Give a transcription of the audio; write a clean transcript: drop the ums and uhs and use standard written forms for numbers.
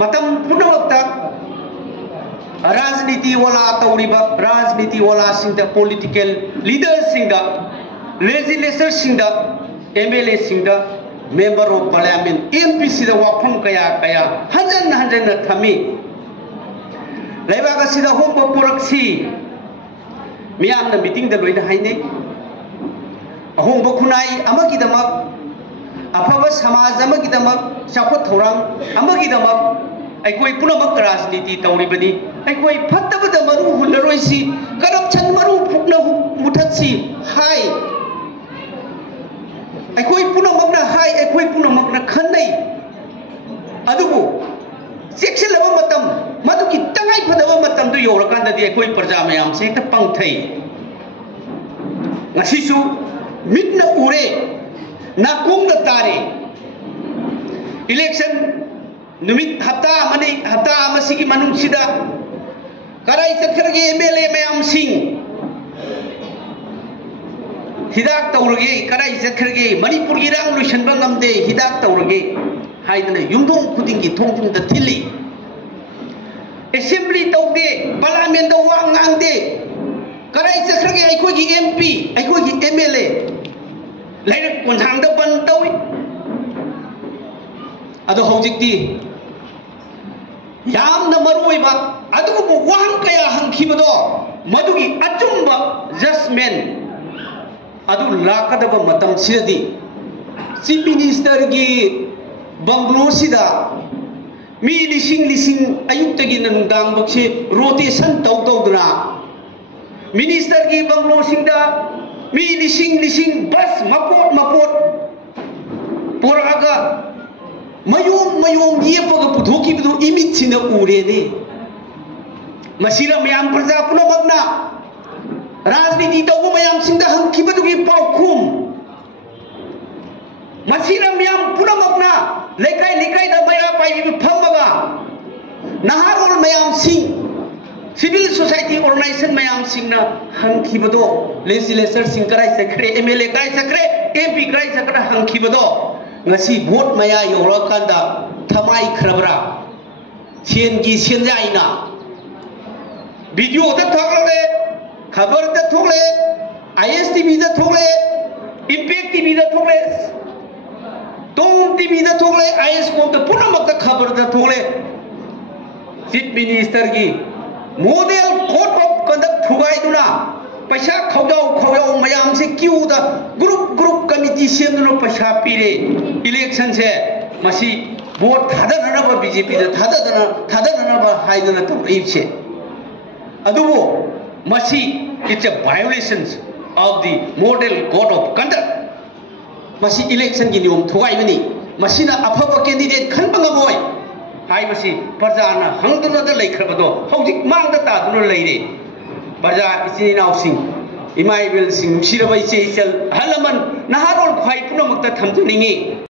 मतम पुनमक्ता राजनीति वाला तौरीबा राजनीति वाला Singh political leader Singh legislature Singh MLA Singh member of parliament MP सिदा वाफम कया कया हजन हजन थमी लेबाग सिदा होम पुरक्सी मियाम न मीटिंग द लोइना हाइने अहोम बखुनाई अमगिदमक अफब समाज अमगिदमक चाखोत थौरांग अमगिदमक अखोई पुनमक राजनीति तौरीबनी अखोई फत्तबद मरु हुलरोइसी करप्शन मरु फुकना मुठत्सी हाई अखोई पुनमकना हाई अखोई पुनमकना खन्नै अदुबु सेक्सलबा मतम मदुकी तंगाई फदबा मतम दु योरकांददी अखोई प्रजा मयाम से हेक्ता पंगथै ngasisu mitna ure nakungda tare election numit hafta amasigi manung sida karai sakhrage MLA mayam sing hidak taurage karai sakhrage manipur gi rang luisan bangamde hidak taurage haidana yumdong khudingi thongjung da thili assembly taude parliament da wa ngangde karai sakhrage akhoi gi MP akhoi gi MLA lairek konjang da ban tawi ado hojikti yamna maruiba adugu waham kaya hangkhibado madugi achumba judgment adu lakadaba matam sidadi chief minister gi banglo sida mi lising ayuktagi nandang bokse rotation tawduna minister gi banglo singda mi lising bas mapot poraga mayom yepaga puthoki bidu imit sina urene masira mayam praja punamagna राजनीति तौब मयाम सिंह हंखिबदुगी पाउखुम मसीना मयाम पुनमकना लेकाई लेकाई दा मया पाइबि फमबगा नहारोल मयाम सिंह civil society organisation मयाम सिंहना हंखिबदो लेजिस्लेचर सिंह कराई सकरे MLA कराई सकरे MP कराई सकरा हंखिबदो ngasi vote maya yorakanda thamai khrabra siengi sienjaina video ta thaklole खबर द थोले ISTV द थोले इम्पैक्ट TV द थोले टोम TV द थोले IS को तो पुनः मत खबर द थोले चीफ मिनिस्टर की मॉडल कोड ऑफ कंडक्ट थुगाई दुना पैसा खौदाव मयाम से क्यों द ग्रुप कमिटी से दुना पैसा पीरे इलेक्शन से मसी वोट थादना न BJP द थादना न हाइदना तो इसे अदुबो Masi, it's a violation of the model code of conduct. Masi election gini thuai bani. Masi na apapa candidate khan bangamoy. Hai masi parjana hangduna da lai khrabado. Hojik mang da ta duna lai re. Parja isini naw sing. Imai bil sing sirabai se isel halaman naharol khai punamakta thamjaningi.